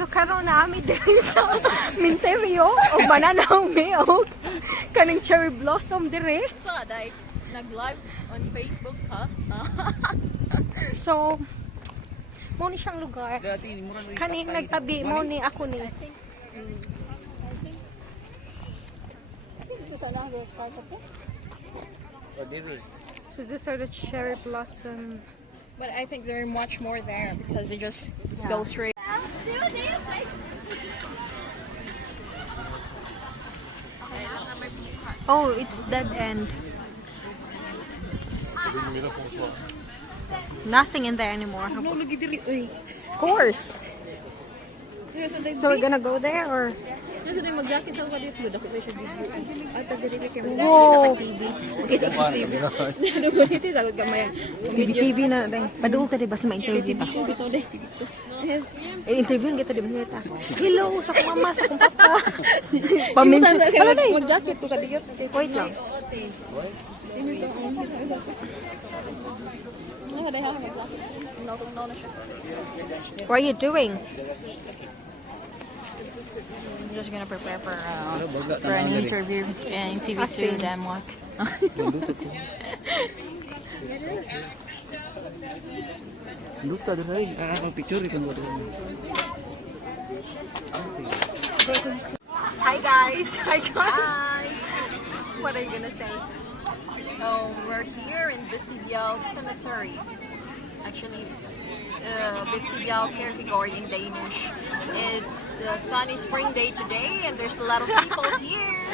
So karon na ami diri sa Minterio o banana me o kaning cherry blossom dire. So, dahil nag-live on Facebook ka. So mo ni siyang lugar. Kaning nagtabi mo ni ako ni. So these are the cherry blossom. But I think there are much more there because they just go straight. Oh, it's dead end. Nothing in there anymore. Of course. So we're gonna go there or? Whoa! TV na ba? Padul ta ba sa ma-interview ta? Interview kita di ba ta? Hello sa akong mama, sa akong papa. Paminsan. Wala na. Mag-jacket ko kadiyot. Wait lang. What are you doing? I'm just gonna prepare for an interview in TV2 Denmark. Luta dere, picture kan buat. Hi guys. Hi guys. Hi! What are you gonna say? Oh, we're here in Bispebjerg Cemetery. Actually, it's Bispebjerg Kirkegård in Danish. It's a sunny spring day today, and there's a lot of people here.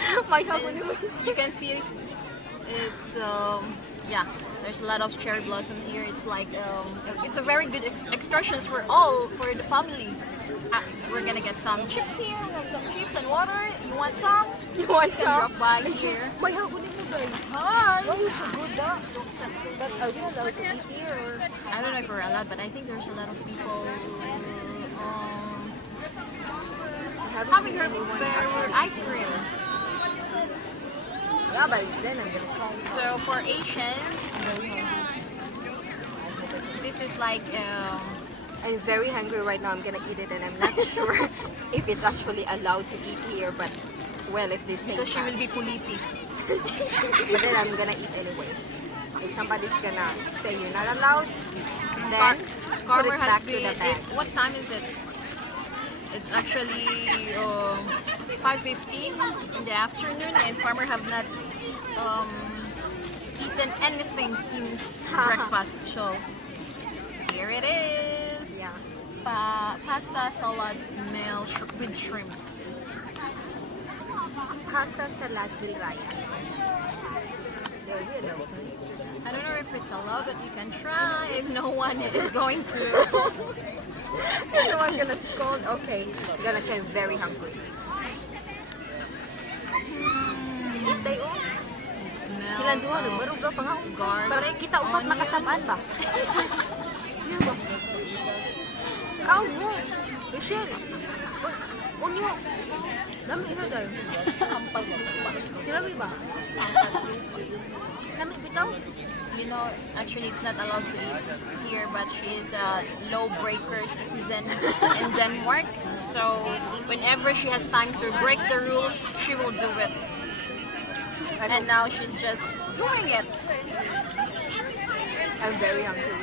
You can see it's yeah. There's a lot of cherry blossoms here. It's like it's a very good excursions for the family. We're gonna get some chips here, like some chips and water. You want some? You want You can some? drop by here. May hagunin mo ba? Hi! So good ah. But are we allowed to eat here or? I don't know if we're allowed, but I think there's a lot of people having their ice cream. Yeah, but then I'm gonna try. So for Asians, this is like I'm very hungry right now. I'm gonna eat it, and I'm not sure if it's actually allowed to eat here. But well, if they say because she that. will be puliti. But then I'm gonna eat anyway. If somebody's gonna say you're not allowed, then put Carver it has back to been. the bag. What time is it? It's actually 5:15 in the afternoon, and Farmer have not eaten anything since breakfast. So here it is. Yeah. Pasta, salad, meal with shrimps. Pasta salad del raya. I don't know if it's allowed, but you can try if no one is going to. No one's gonna scold. Okay, I'm gonna try. I'm very hungry. Eat they all. Sila duha, barug pa nga. Garlic, Pero kita upat onion. nakasabaan ba? Ano ba? Kaon mo. Michelle. Unyo. Dami na dahil. Hampas lupa. Sinabi ba? Hampas lupa. Dami bitaw. You know, actually it's not allowed to eat here, but she is a law-breaker citizen in Denmark. So whenever she has time to break the rules, she will do it. And now she's just doing it. I'm very hungry.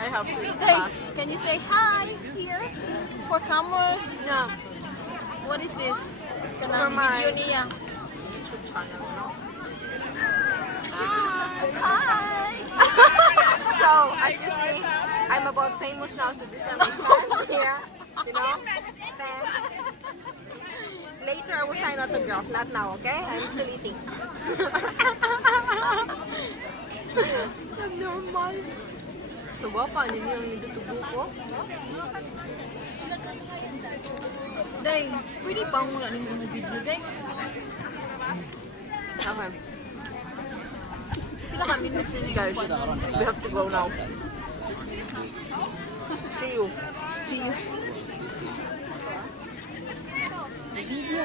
I have to eat Hey, fast. can you say hi here for cameras? No. What is this? For Kanang my- video niya. YouTube channel, no? Hi! So, as you see, I'm about famous now, so these are my fans here. You know? Fans. Later, I will sign autograph. Not now, okay? I'm still eating. Abnormal. Ito ba? Paano niyo yung nagtutubo ko? Day, pwede pa muna ninyo yung video, Day? Okay. Pila kami na sa Guys, we have to go now. See you. See you. Video.